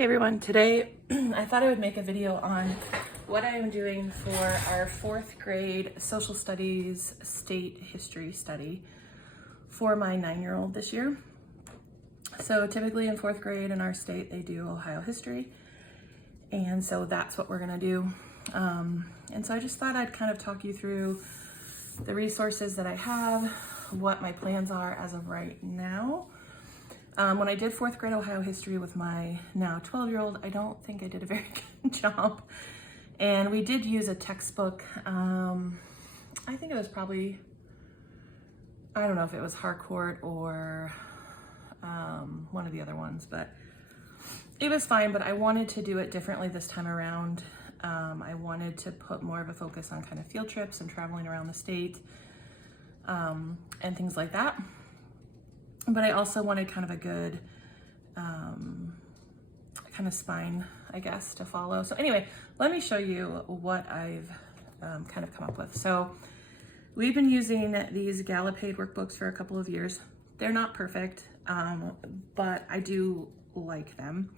Hey everyone, today I thought I would make a video on what I am doing for our 4th grade social studies state history study for my 9-year-old this year. So typically in 4th grade in our state, they do Ohio history. And so that's what we're gonna do. And so I just thought I'd kind of talk you through the resources that I have, what my plans are as of right now. When I did 4th grade Ohio history with my now 12-year-old, I don't think I did a very good job. And we did use a textbook. I think it was probably, I don't know if it was Harcourt or one of the other ones, but it was fine. But I wanted to do it differently this time around. I wanted to put more of a focus on kind of field trips and traveling around the state and things like that. But I also wanted kind of a good kind of spine, I guess, to follow. So anyway, let me show you what I've kind of come up with. So we've been using these Gallup-Paid workbooks for a couple of years. They're not perfect, but I do like them.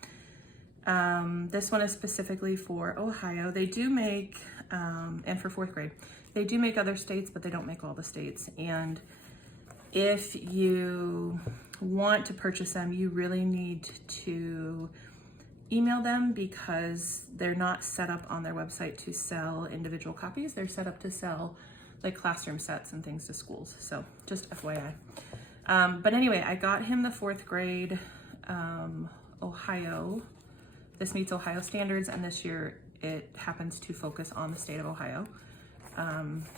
This one is specifically for Ohio. They do make, and for 4th grade, they do make other states, but they don't make all the states. And if you want to purchase them, you really need to email them because they're not set up on their website to sell individual copies. They're set up to sell like classroom sets and things to schools. So just FYI. But anyway, I got him the 4th grade Ohio. This meets Ohio standards, and this year it happens to focus on the state of Ohio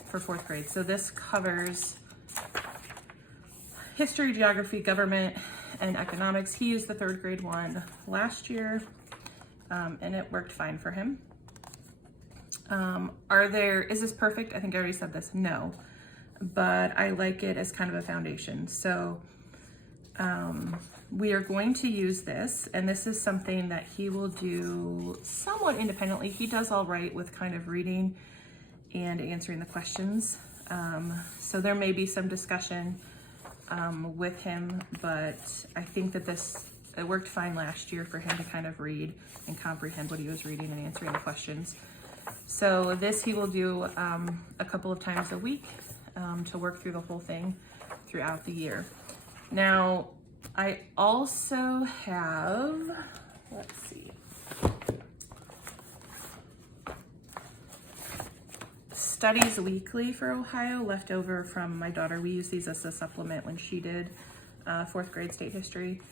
for 4th grade. So this covers history, geography, government, and economics. He used the 3rd grade one last year, and it worked fine for him. Is this perfect? I think I already said this, no, but I like it as kind of a foundation. So we are going to use this, and this is something that he will do somewhat independently. He does all right with kind of reading and answering the questions. So there may be some discussion with him, but I think that it worked fine last year for him to kind of read and comprehend what he was reading and answering the questions. So this he will do a couple of times a week to work through the whole thing throughout the year. Now, I also have, let's see, Studies Weekly for Ohio left over from my daughter. We use these as a supplement when she did 4th grade state history,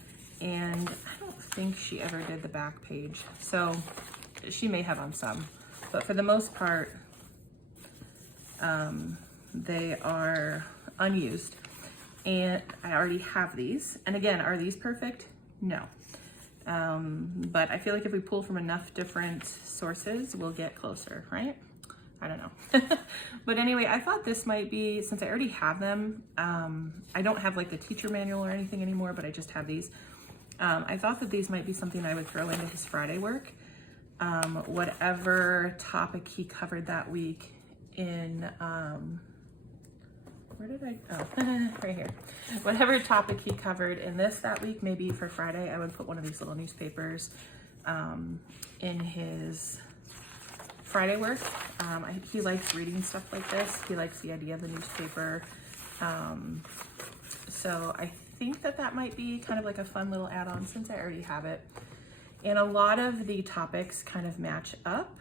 and I don't think she ever did the back page. So she may have on some, but for the most part, they are unused. And I already have these. And again, are these perfect? No. But I feel like if we pull from enough different sources, we'll get closer, right? I don't know. But anyway, I thought this might be, since I already have them, I don't have like the teacher manual or anything anymore, but I just have these. I thought that these might be something I would throw into his Friday work. Whatever topic he covered that week in, where did I, oh, right here. Whatever topic he covered in that week, maybe for Friday, I would put one of these little newspapers in his Friday work. He likes reading stuff like this. He likes the idea of the newspaper. So I think that might be kind of like a fun little add-on since I already have it. And a lot of the topics kind of match up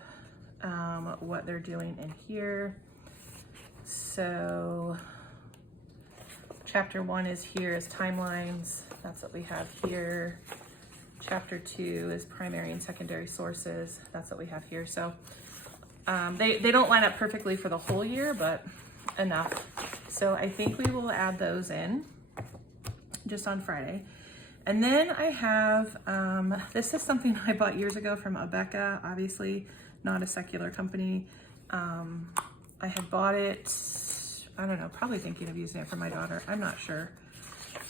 what they're doing in here. So Chapter 1 is here is timelines. That's what we have here. Chapter 2 is primary and secondary sources. That's what we have here. So they don't line up perfectly for the whole year, but enough. So I think we will add those in just on Friday. And then I have, this is something I bought years ago from ABCA, obviously not a secular company. I had bought it, I don't know, probably thinking of using it for my daughter. I'm not sure.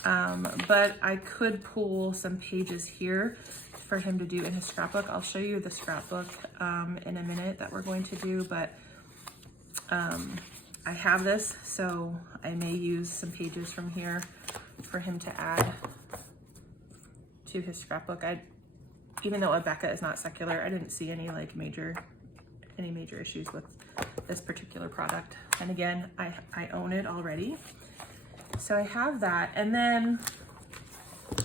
But I could pull some pages here for him to do in his scrapbook. I'll show you the scrapbook in a minute that we're going to do, but I have this, so I may use some pages from here for him to add to his scrapbook. even though ABCA is not secular, I didn't see any like major issues with this particular product. And again, I own it already. So I have that. And then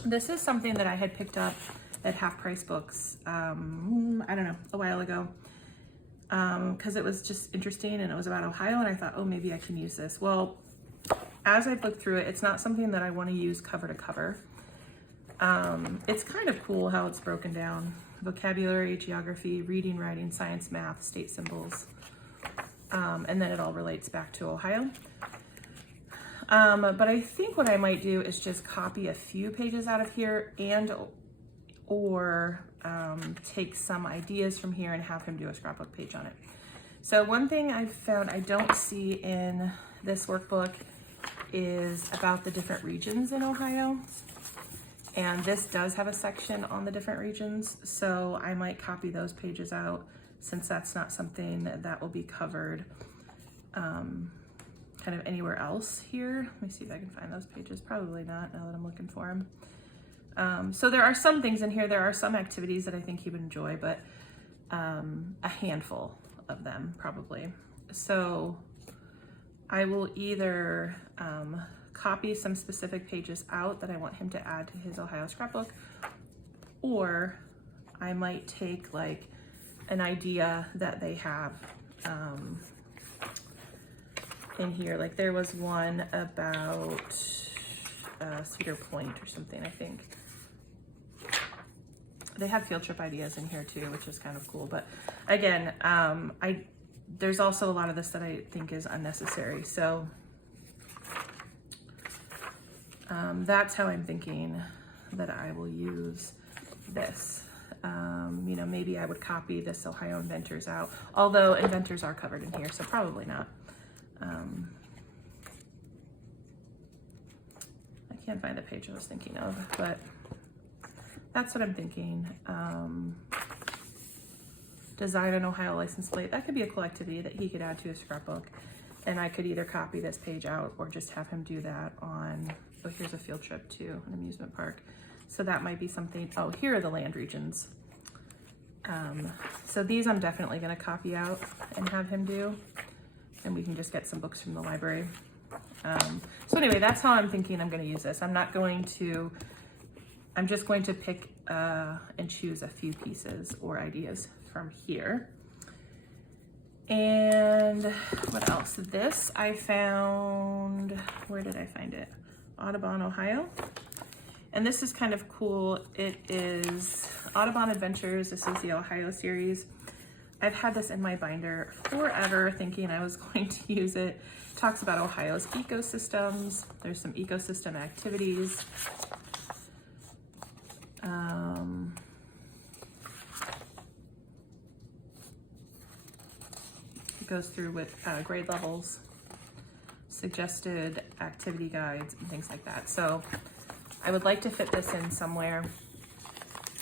this is something that I had picked up at Half Price Books, I don't know, a while ago, because it was just interesting and it was about Ohio, and I thought, oh, maybe I can use this. Well, as I've looked through it, it's not something that I want to use cover to cover. It's kind of cool how it's broken down: vocabulary, geography, reading, writing, science, math, state symbols, and then it all relates back to Ohio. But I think what I might do is just copy a few pages out of here or take some ideas from here and have him do a scrapbook page on it. So one thing I've found I don't see in this workbook is about the different regions in Ohio. And this does have a section on the different regions, so I might copy those pages out since that's not something that will be covered kind of anywhere else here. Let me see if I can find those pages. Probably not, now that I'm looking for them. So there are some things in here. There are some activities that I think he would enjoy, but a handful of them probably. So I will either copy some specific pages out that I want him to add to his Ohio scrapbook, or I might take like an idea that they have in here. Like there was one about Cedar Point or something, I think. They have field trip ideas in here too, which is kind of cool. But again, there's also a lot of this that I think is unnecessary. So that's how I'm thinking that I will use this. You know, maybe I would copy this Ohio Inventors out, although Inventors are covered in here, so probably not. I can't find the page I was thinking of, but that's what I'm thinking. Design an Ohio license plate. That could be a cool activity that he could add to his scrapbook. And I could either copy this page out or just have him do that on, oh, here's a field trip to an amusement park. So that might be something. Oh, here are the land regions. So these I'm definitely gonna copy out and have him do. And we can just get some books from the library. So anyway, that's how I'm thinking I'm gonna use this. I'm just going to pick and choose a few pieces or ideas from here. And what else? This I found, where did I find it? Audubon, Ohio. And this is kind of cool. It is Audubon Adventures. This is the Ohio series. I've had this in my binder forever thinking I was going to use it. It talks about Ohio's ecosystems. There's some ecosystem activities. It goes through with grade levels, suggested activity guides, and things like that. So I would like to fit this in somewhere.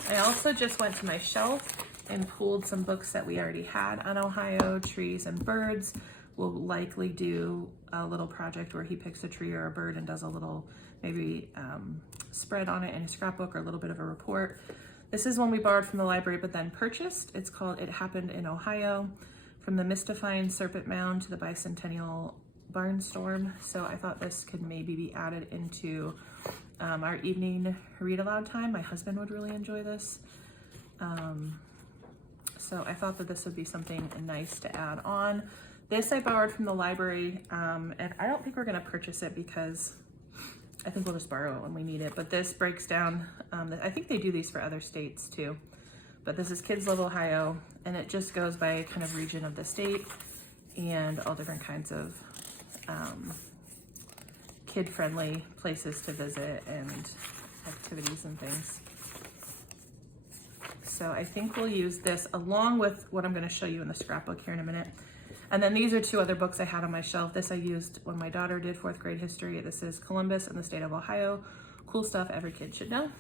I also just went to my shelf and pulled some books that we already had on Ohio, trees and birds. We'll likely do a little project where he picks a tree or a bird and does a little maybe spread on it in a scrapbook or a little bit of a report. This is one we borrowed from the library but then purchased. It's called It Happened in Ohio, From the Mystifying Serpent Mound to the Bicentennial Barnstorm. So I thought this could maybe be added into our evening read aloud time. My husband would really enjoy this. So I thought that this would be something nice to add on. This I borrowed from the library, and I don't think we're gonna purchase it because I think we'll just borrow it when we need it. But this breaks down, I think they do these for other states too. But this is Kids Love Ohio, and it just goes by kind of region of the state and all different kinds of kid-friendly places to visit and activities and things. So I think we'll use this along with what I'm going to show you in the scrapbook here in a minute. And then these are two other books I had on my shelf. This I used when my daughter did 4th grade history. This is Columbus and the State of Ohio. Cool stuff every kid should know.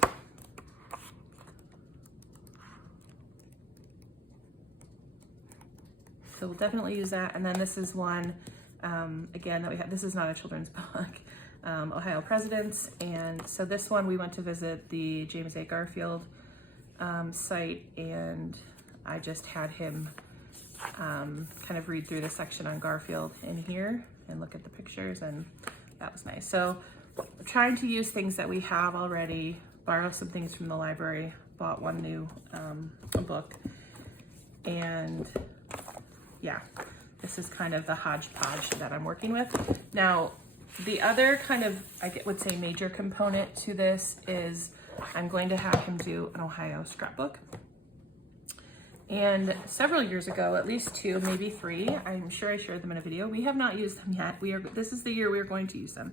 So we'll definitely use that. And then this is one, again, that we have. This is not a children's book, Ohio Presidents. And so this one, we went to visit the James A. Garfield site, and I just had him kind of read through the section on Garfield in here and look at the pictures, and that was nice. So trying to use things that we have already, borrow some things from the library, bought one new book, and yeah, this is kind of the hodgepodge that I'm working with. Now, the other kind of, I would say, major component to this is I'm going to have him do an Ohio scrapbook. And several years ago, at least 2, maybe 3, I'm sure I shared them in a video. We have not used them yet. This is the year we are going to use them.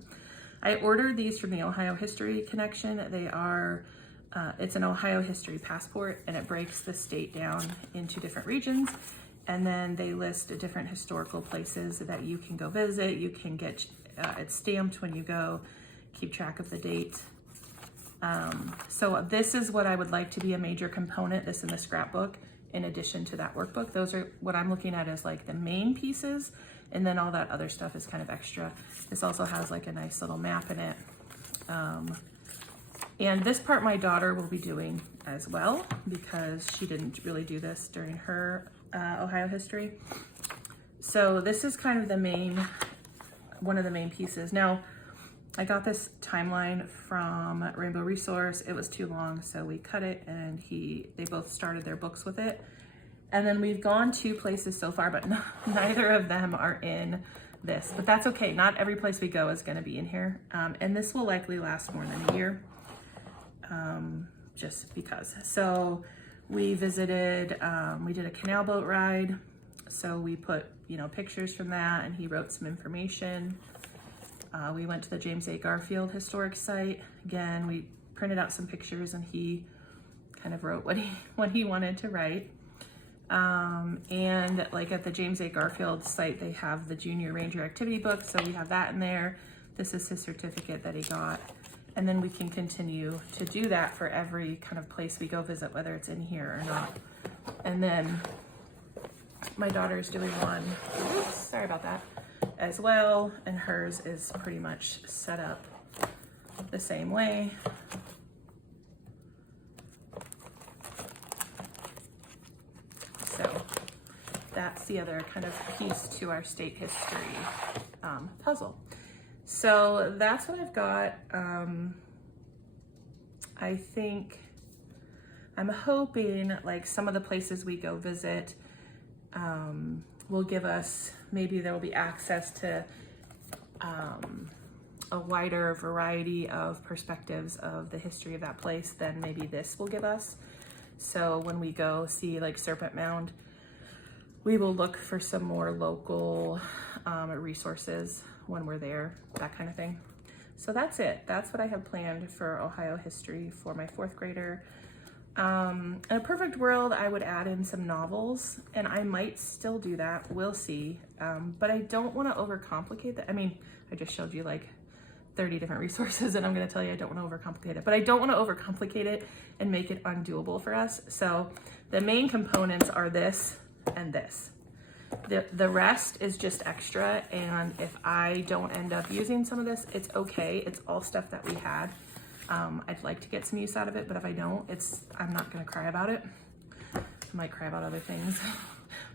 I ordered these from the Ohio History Connection. They are, it's an Ohio History Passport, and it breaks the state down into different regions. And then they list different historical places that you can go visit. You can get it stamped when you go, keep track of the date. So this is what I would like to be a major component, this in the scrapbook, in addition to that workbook. Those are what I'm looking at as like the main pieces, and then all that other stuff is kind of extra. This also has like a nice little map in it. And this part my daughter will be doing as well, because she didn't really do this during her Ohio history. So this is kind of the main, one of the main pieces. Now, I got this timeline from Rainbow Resource. It was too long, so we cut it, and they both started their books with it. And then we've gone 2 places so far, but neither of them are in this. But that's okay. Not every place we go is going to be in here. And this will likely last more than a year, just because. So we visited, we did a canal boat ride. So we put, pictures from that, and he wrote some information. We went to the James A. Garfield Historic Site. Again, we printed out some pictures, and he kind of wrote what he wanted to write. And like at the James A. Garfield site, they have the Junior Ranger Activity Book, so we have that in there. This is his certificate that he got. And then we can continue to do that for every kind of place we go visit, whether it's in here or not. And then my daughter's doing one, oops, sorry about that, as well, and hers is pretty much set up the same way. So that's the other kind of piece to our state history puzzle. So that's what I've got. I think I'm hoping like some of the places we go visit will give us, maybe there will be access to a wider variety of perspectives of the history of that place than maybe this will give us. So when we go see like Serpent Mound, we will look for some more local resources when we're there, that kind of thing. So that's it. That's what I have planned for Ohio history for my 4th grader. In a perfect world, I would add in some novels, and I might still do that. We'll see. But I don't want to overcomplicate that. I mean, I just showed you like 30 different resources, and I'm going to tell you I don't want to overcomplicate it. But I don't want to overcomplicate it and make it undoable for us. So the main components are this and this. The rest is just extra, and if I don't end up using some of this, it's okay. It's all stuff that we had. I'd like to get some use out of it, but if I don't, I'm not gonna cry about it. I might cry about other things,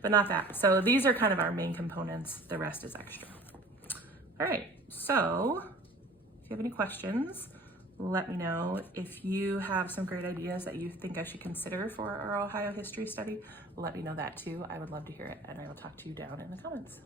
but not that. So these are kind of our main components. The rest is extra. All right, so if you have any questions, let me know. If you have some great ideas that you think I should consider for our Ohio history study, let me know that too. I would love to hear it, and I will talk to you down in the comments.